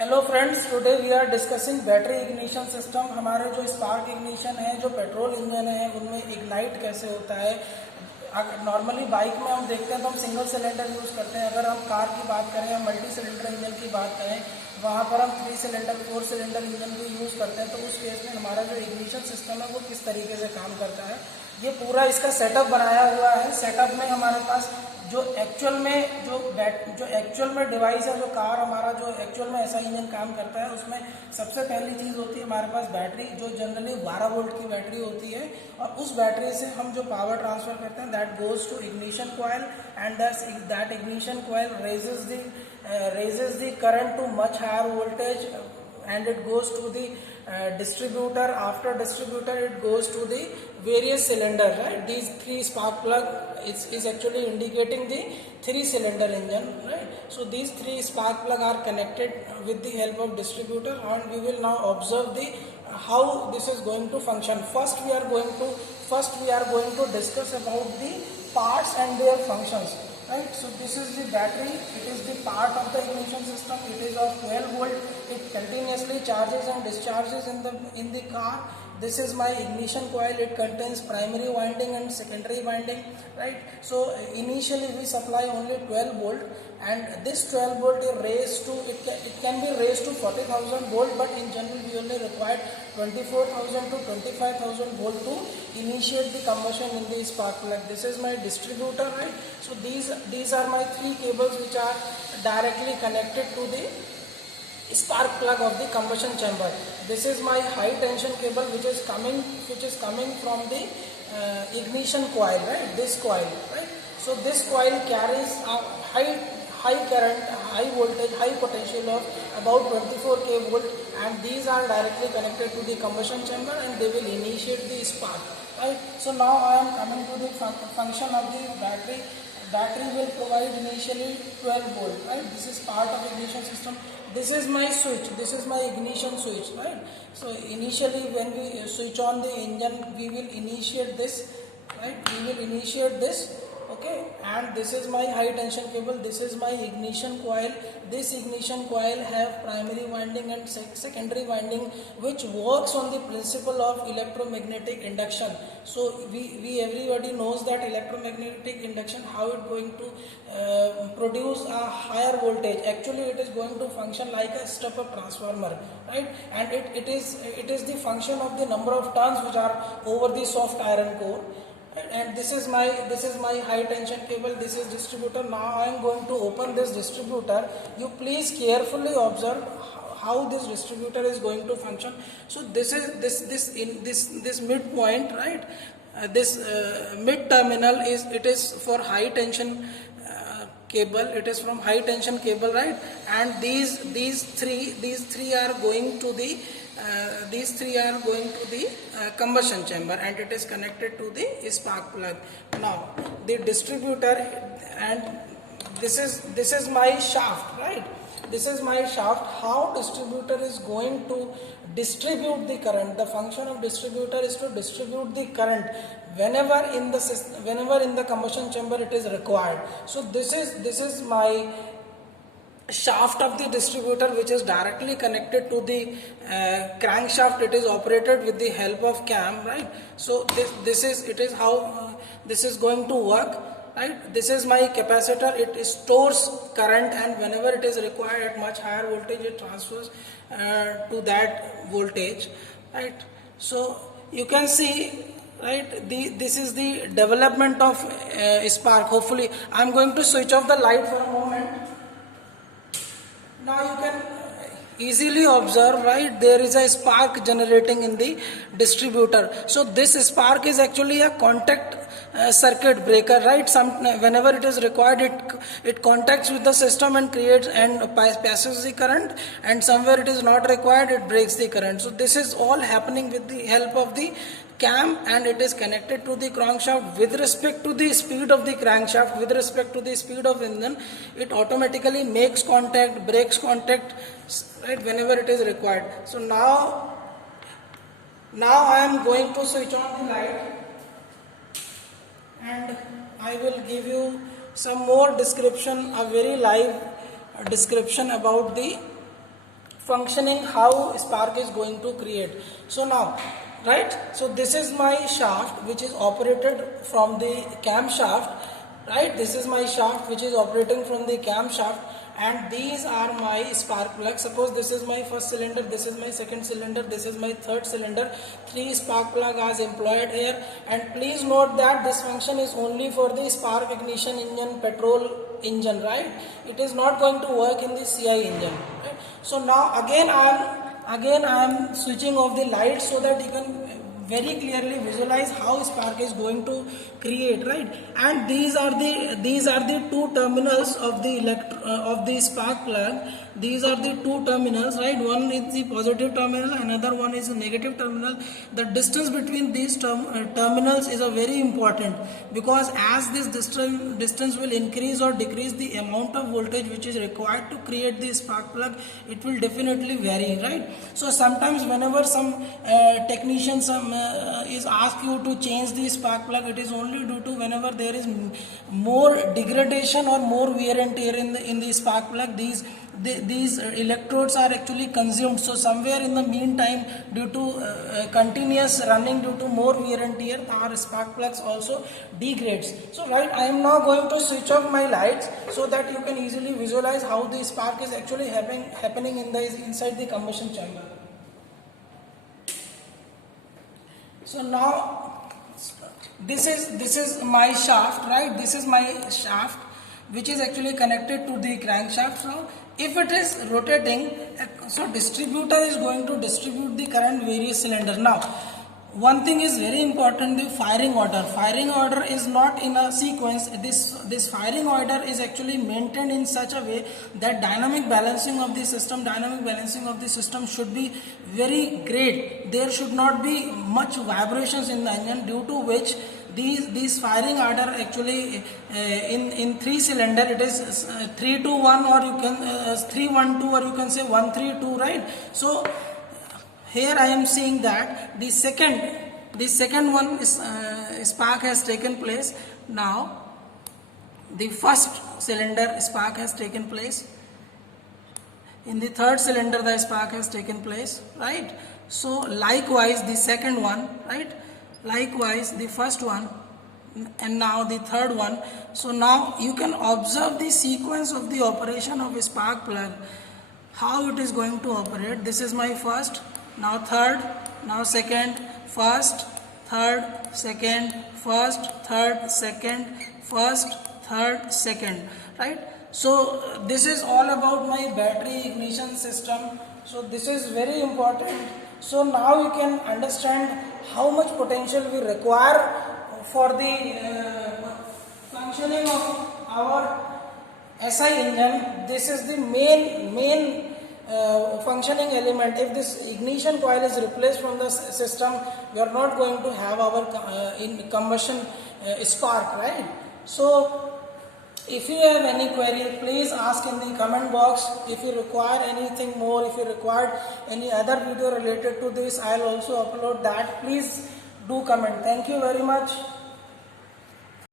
Hello friends, today we are discussing battery ignition system. हमारे जो spark ignition है, जो पेट्रोल इंजन है, उनमें इग्नाइट कैसे होता है। नॉर्मली बाइक में हम देखते हैं तो हम सिंगल सिलेंडर यूज़ करते हैं। अगर हम कार की बात करें या मल्टी सिलेंडर इंजन की बात करें, वहाँ पर हम 3 सिलेंडर 4 सिलेंडर इंजन भी यूज़ करते हैं। तो उस केस में हमारा जो इग्निशन सिस्टम है वो किस तरीके से काम करता है, ये पूरा इसका सेटअप बनाया हुआ है। सेटअप में हमारे पास जो एक्चुअल में डिवाइस है, जो कार हमारा जो एक्चुअल में ऐसा इंजन काम करता है, उसमें सबसे पहली चीज़ होती है हमारे पास बैटरी, जो जनरली 12 वोल्ट की बैटरी होती है। और उस बैटरी से हम जो पावर ट्रांसफर करते हैं, that goes to ignition coil and that ignition coil raises the current to much higher voltage and it goes to the distributor. After distributor it goes to the various cylinder, right? These 3 spark plug is actually indicating the 3 cylinder engine, right? So these 3 spark plug are connected with the help of distributor, and we will now observe the how this is going to function. First we are going to discuss about the parts and their functions, right? So this is the battery. It is the part of the ignition system. It is of 12 volt. It continuously charges and discharges in the car. This is my ignition coil. It contains primary winding and secondary winding, right? So initially we supply only 12 volt, and this 12 volt is raised to it can be raised to 40,000 volt, but in general we only require 24,000 to 25,000 volt to initiate the combustion in the spark plug. This is my distributor, right? So these are my 3 cables which are directly connected to the spark plug of the combustion chamber. This is my high tension cable which is coming from the ignition coil, right? This coil, right? So this coil carries a high current, high voltage, high potential of about 24 k volt, and these are directly connected to the combustion chamber and they will initiate the spark, right? So now I am coming to the function of the battery. Battery will provide initially 12 volt, right? This is part of ignition system. This is my switch. This is my ignition switch, right? So initially when we switch on the engine, we will initiate this, right? We will initiate this, okay? And this is my high tension cable. This is my ignition coil. This ignition coil have primary winding and secondary winding, which works on the principle of electromagnetic induction. So we everybody knows that electromagnetic induction, how it going to produce a higher voltage. Actually it is going to function like a step up transformer, right? And it is the function of the number of turns which are over the soft iron core. And this is my high tension cable. This is distributor. Now I am going to open this distributor. You please carefully observe how this distributor is going to function. So this is this midpoint, right? This mid terminal is for high tension cable. It is from high tension cable, right? And these three are going to the combustion chamber, and it is connected to the spark plug. Now the distributor, and this is my shaft, right? This is my shaft. How distributor is going to distribute the current? The function of distributor is to distribute the current whenever in the combustion chamber it is required. So this is my shaft of the distributor, which is directly connected to the crankshaft. It is operated with the help of cam, right? So this is how this is going to work, right? This is my capacitor. It stores current, and whenever it is required at much higher voltage, it transfers to that voltage, right? So you can see, right, this is the development of spark. Hopefully I am going to switch off the light for a moment. Now you can easily observe, right, there is a spark generating in the distributor. So this spark is actually a contact circuit breaker, right? Whenever it is required, it contacts with the system and creates and passes the current, and somewhere it is not required, it breaks the current. So this is all happening with the help of the cam, and it is connected to the crankshaft. With respect to the speed of the crankshaft, with respect to the speed of engine, it automatically makes contact, breaks contact, right, whenever it is required. So now I am going to switch on the light, and I will give you some more description, a very live description about the functioning, how spark is going to create. So now, right, so this is my shaft which is operated from the camshaft, right? This is my shaft which is operating from the camshaft, and these are my spark plugs. Suppose this is my first cylinder, this is my second cylinder, this is my third cylinder. 3 spark plug are employed here, and please note that this function is only for the spark ignition engine, petrol engine, right? It is not going to work in the CI engine, right? So now again I am switching off the light so that you can very clearly visualize how spark is going to create, right? And these are the two terminals of the spark plug. These are the two terminals, right? One is the positive terminal, another one is the negative terminal. The distance between these terminals is a very important, because as this distance will increase or decrease, the amount of voltage which is required to create the spark plug, it will definitely vary, right? So sometimes whenever some technician is asked you to change the spark plug, it is only due to whenever there is more degradation or more wear and tear in the spark plug, these electrodes are actually consumed. So somewhere in the meantime, due to continuous running, due to more wear and tear, our spark plugs also degrades. So right, I am now going to switch off my lights so that you can easily visualize how the spark is actually happening inside the combustion chamber. So now this is my shaft, right? This is my shaft which is actually connected to the crankshaft. So if it is rotating, so distributor is going to distribute the current various cylinders. Now one thing is very important, the firing order. Firing order is not in a sequence. This firing order is actually maintained in such a way that dynamic balancing of the system should be very great. There should not be much vibrations in the engine, due to which these firing order actually in 3 cylinder, it is 3-2-1, or you can 3-1-2, or you can say 1-3-2, right? So here I am seeing that the second one is spark has taken place. Now the first cylinder spark has taken place. In the third cylinder the spark has taken place, right? So likewise the second one, right? Likewise the first one, and now the third one. So now you can observe the sequence of the operation of a spark plug, how it is going to operate. This is my first, now third, now second, first, third, second, first, third, second, first, third, second, right? So this is all about my battery ignition system. So this is very important. So now you can understand how much potential we require for the functioning of our SI engine. This is the main functioning element. If this ignition coil is replaced from the system, we are not going to have our in combustion spark, right? So if you have any query, please ask in the comment box. If you require anything more, if you require any other video related to this, I'll also upload that. Please do comment. Thank you very much.